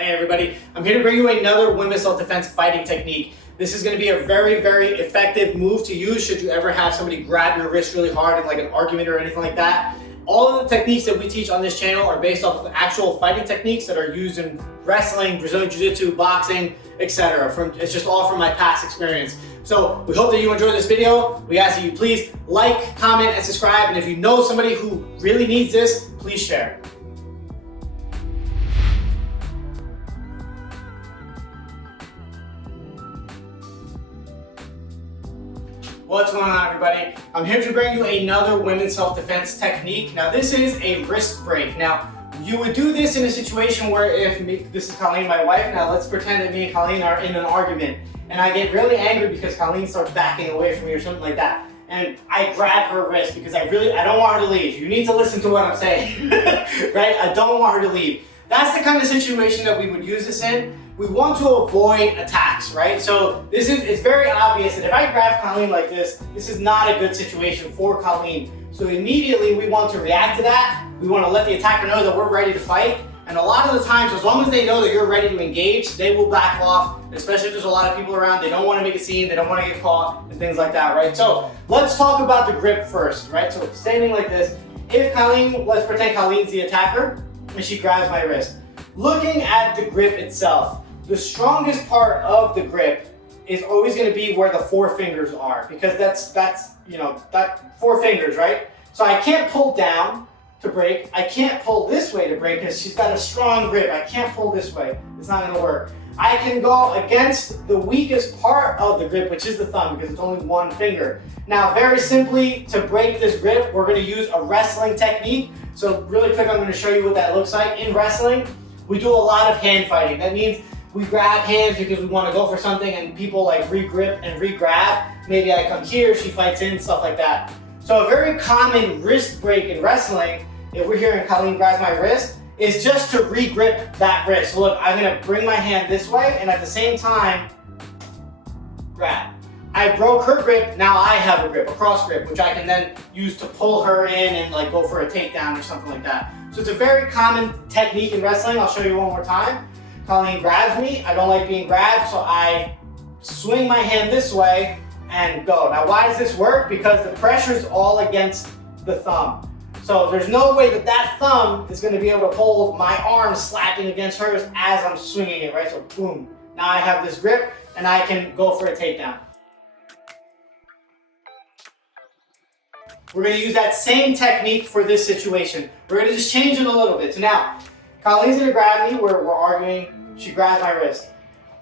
Hey everybody, I'm here to bring you another women's self-defense fighting technique. This is going to be a very, very effective move to use should you ever have somebody grab your wrist really hard in like an argument or anything like that. All of the techniques that we teach on this channel are based off of actual fighting techniques that are used in wrestling, Brazilian Jiu-Jitsu, boxing, etc. It's just all from my past experience. So we hope that you enjoyed this video. We ask that you please like, comment, and subscribe. And if you know somebody who really needs this, please share. What's going on, everybody? I'm here to bring you another women's self-defense technique. Now, this is a wrist break. Now, you would do this in a situation where this is Colleen, my wife. Now, let's pretend that me and Colleen are in an argument, and I get really angry because Colleen starts backing away from me or something like that. And I grab her wrist because I don't want her to leave. You need to listen to what I'm saying, right? I don't want her to leave. That's the kind of situation that we would use this in. We want to avoid attacks, right? So it's very obvious that if I grab Colleen like this is not a good situation for Colleen. So immediately we want to react to that. We want to let the attacker know that we're ready to fight. And a lot of the times, as long as they know that you're ready to engage, they will back off, especially if there's a lot of people around. They don't want to make a scene, they don't want to get caught, and things like that, right? So let's talk about the grip first, right? So standing like this, if Colleen, let's pretend Colleen's the attacker, and she grabs my wrist. Looking at the grip itself, the strongest part of the grip is always going to be where the four fingers are, because that's four fingers, right? So I can't pull down to break. I can't pull this way to break because she's got a strong grip. I can't pull this way. It's not going to work. I can go against the weakest part of the grip, which is the thumb, because it's only one finger. Now, very simply, to break this grip, we're going to use a wrestling technique. So really quick, I'm going to show you what that looks like. In wrestling, we do a lot of hand fighting. That means we grab hands because we want to go for something, and people like re-grip and re-grab. Maybe I come here, she fights in, stuff like that. So a very common wrist break in wrestling, if we're here and Colleen grabs my wrist, is just to re-grip that wrist. So look, I'm going to bring my hand this way and at the same time, grab. I broke her grip, now I have a grip, a cross grip, which I can then use to pull her in and like go for a takedown or something like that. So it's a very common technique in wrestling. I'll show you one more time. Colleen grabs me, I don't like being grabbed, so I swing my hand this way and go. Now why does this work? Because the pressure is all against the thumb. So there's no way that that thumb is going to be able to hold my arm slapping against hers as I'm swinging it, right? So boom, now I have this grip and I can go for a takedown. We're going to use that same technique for this situation. We're going to just change it a little bit. So now, Colleen's going to grab me, we're arguing, she grabs my wrist.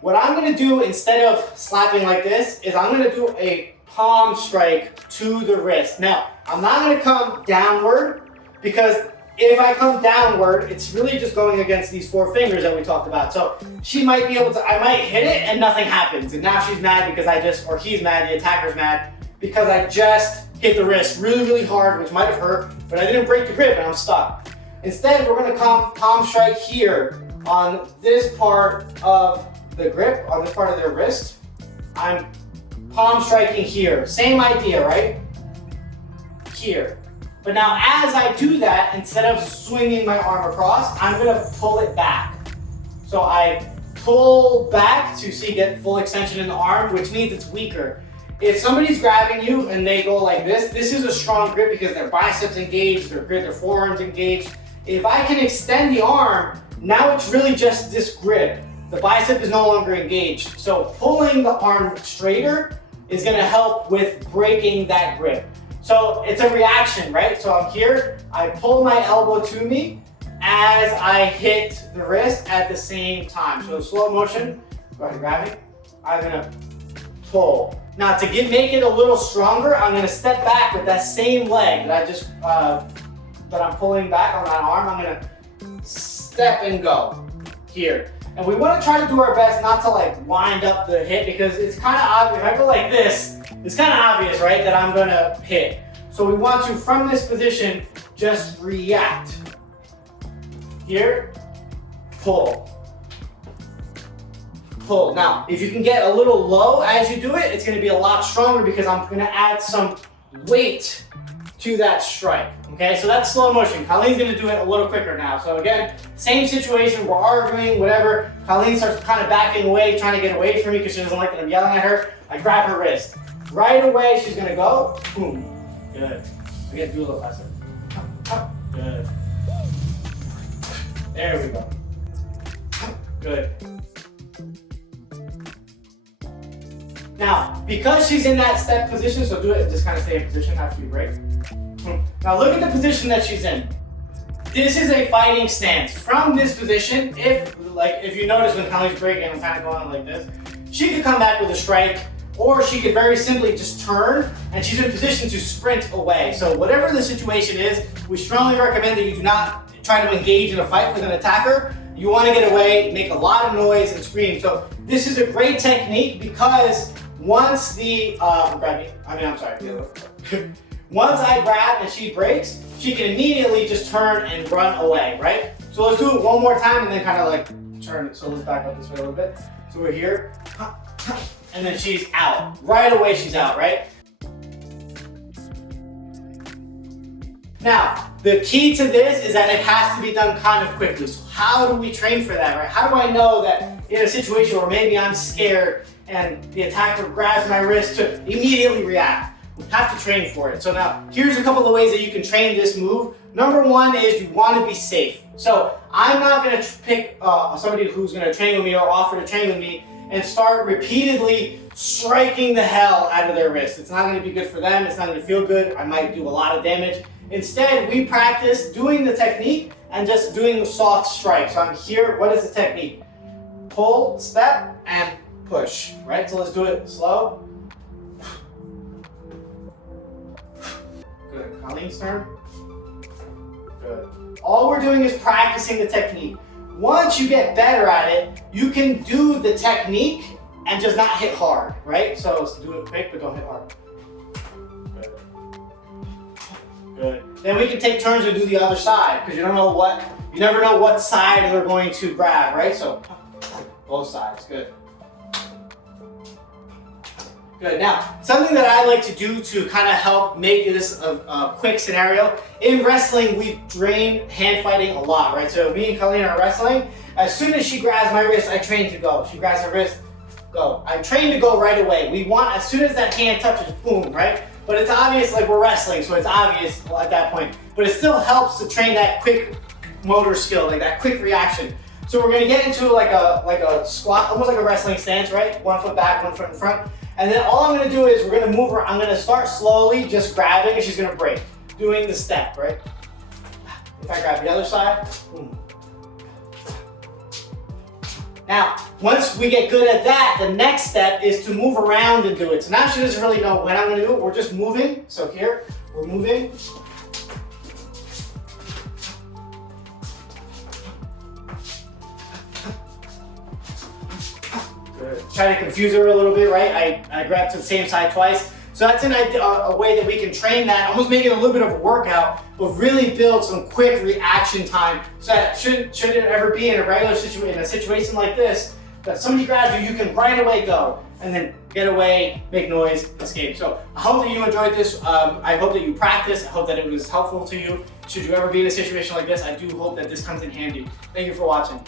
What I'm going to do instead of slapping like this is I'm going to do a palm strike to the wrist. Now, I'm not going to come downward because if I come downward, it's really just going against these four fingers that we talked about. So she might be able to, I might hit it and nothing happens. And now she's mad because or he's mad, the attacker's mad, because I just hit the wrist really, really hard, which might have hurt, but I didn't break the grip and I'm stuck. Instead, we're going to come palm strike here on this part of the grip, on this part of their wrist. I'm palm striking here. Same idea, right? Here. But now as I do that, instead of swinging my arm across, I'm going to pull it back. So I pull back to get full extension in the arm, which means it's weaker. If somebody's grabbing you and they go like this is a strong grip because their biceps engaged, their forearms engaged. If I can extend the arm, now it's really just this grip. The bicep is no longer engaged. So pulling the arm straighter is going to help with breaking that grip. So it's a reaction, right? So I'm here, I pull my elbow to me as I hit the wrist at the same time. So slow motion, go ahead and grab it. I'm going to pull. Now to make it a little stronger, I'm going to step back with that same leg that I'm pulling back on that arm. I'm going to step and go here. And we want to try to do our best not to like wind up the hit because it's kind of obvious. If I go like this, it's kind of obvious, right, that I'm going to hit. So we want to, from this position, just react. Here, pull. Pull. Now, if you can get a little low as you do it, it's going to be a lot stronger because I'm going to add some weight to that strike. Okay, so that's slow motion. Colleen's gonna do it a little quicker now. So again, same situation, we're arguing, whatever. Colleen starts kind of backing away, trying to get away from me because she doesn't like that I'm yelling at her. I grab her wrist. Right away, she's gonna go, boom. Good. We gotta do a little faster. Good. There we go. Good. Now, because she's in that step position, so do it, just kind of stay in position after you break. Now look at the position that she's in. This is a fighting stance. From this position, if you notice when Colleen's breaking, I'm kind of going like this, she could come back with a strike, or she could very simply just turn, and she's in position to sprint away. So whatever the situation is, we strongly recommend that you do not try to engage in a fight with an attacker. You want to get away, make a lot of noise, and scream. So this is a great technique because once once I grab and she breaks, she can immediately just turn and run away, right? So let's do it one more time and then kind of like turn it. So let's back up this way a little bit. So we're here, and then she's out. Right away she's out, right? Now, the key to this is that it has to be done kind of quickly. So how do we train for that, right? How do I know that in a situation where maybe I'm scared and the attacker grabs my wrist to immediately react? We have to train for it. So now, here's a couple of ways that you can train this move. Number one is you want to be safe. So I'm not going to pick somebody who's going to train with me or offer to train with me and start repeatedly striking the hell out of their wrist. It's not going to be good for them. It's not going to feel good. I might do a lot of damage. Instead, we practice doing the technique and just doing soft strikes. So I'm here. What is the technique? Pull, step, and push. Right? So let's do it slow. Good. Colleen's turn. Good. All we're doing is practicing the technique. Once you get better at it, you can do the technique and just not hit hard, right? So let's do it quick, but don't hit hard. Good. Good. Then we can take turns and do the other side because you never know what side they're going to grab, right? So both sides. Good. Good. Now, something that I like to do to kind of help make this a quick scenario, in wrestling, we train hand fighting a lot, right? So me and Colleen are wrestling. As soon as she grabs my wrist, I train to go. She grabs her wrist, go. I train to go right away. We want, as soon as that hand touches, boom, right? But it's obvious, like we're wrestling, so it's obvious at that point. But it still helps to train that quick motor skill, like that quick reaction. So we're gonna get into like a squat, almost like a wrestling stance, right? 1 foot back, 1 foot in front. And then all I'm gonna do is we're gonna move her, I'm gonna start slowly, just grabbing, and she's gonna break. Doing the step, right? If I grab the other side, boom. Now, once we get good at that, the next step is to move around and do it. So now she doesn't really know when I'm gonna do it, we're just moving. So here, we're moving. Try to confuse her a little bit, right? I grab to the same side twice. So that's a way that we can train that, almost make it a little bit of a workout, but really build some quick reaction time. So that should it ever be in a regular situation, in a situation like this, that somebody grabs you, you can right away go and then get away, make noise, escape. So I hope that you enjoyed this. I hope that you practice. I hope that it was helpful to you. Should you ever be in a situation like this, I do hope that this comes in handy. Thank you for watching.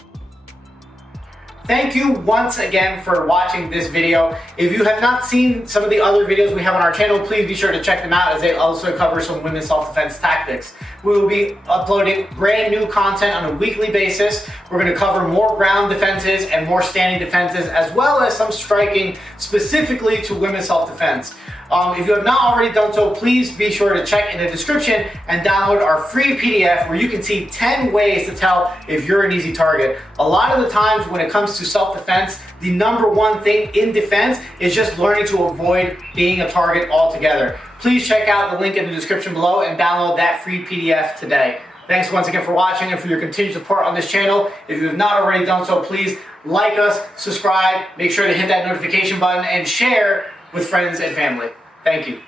Thank you once again for watching this video. If you have not seen some of the other videos we have on our channel, please be sure to check them out as they also cover some women's self-defense tactics. We will be uploading brand new content on a weekly basis. We're going to cover more ground defenses and more standing defenses, as well as some striking specifically to women's self-defense. If you have not already done so, please be sure to check in the description and download our free PDF where you can see 10 ways to tell if you're an easy target. A lot of the times when it comes to self-defense, the number one thing in defense is just learning to avoid being a target altogether. Please check out the link in the description below and download that free PDF today. Thanks once again for watching and for your continued support on this channel. If you have not already done so, please like us, subscribe, make sure to hit that notification button, and share with friends and family. Thank you.